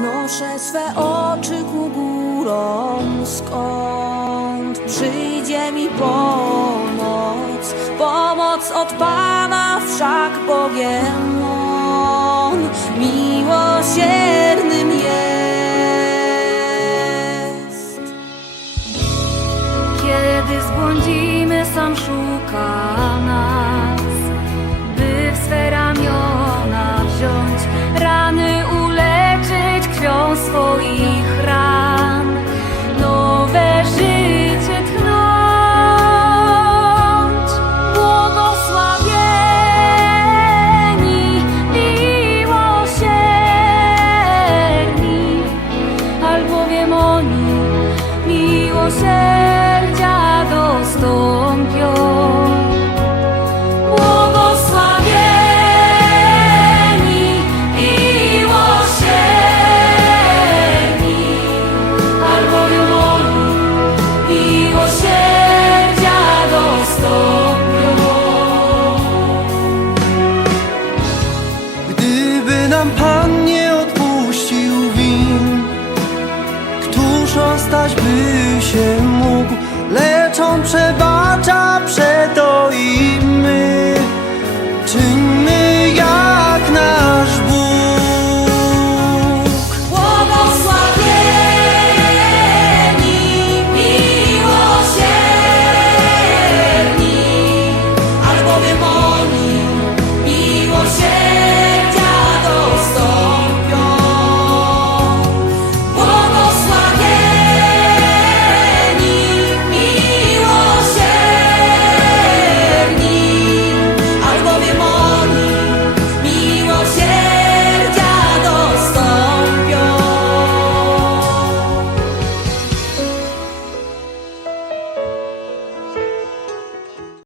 Wznoszę swe oczy ku górom, skąd przyjdzie mi pomoc. Pomoc od Pana, wszak Bogiem On miłosiernym jest. Kiedy zbłądzimy, sam szuka nas, by w swe ramiona wziąć, miłosierdzia dostąpią. Błogosławieni, miłosierni, albowiem oni miłosierdzia dostąpią. Gdyby nam Pan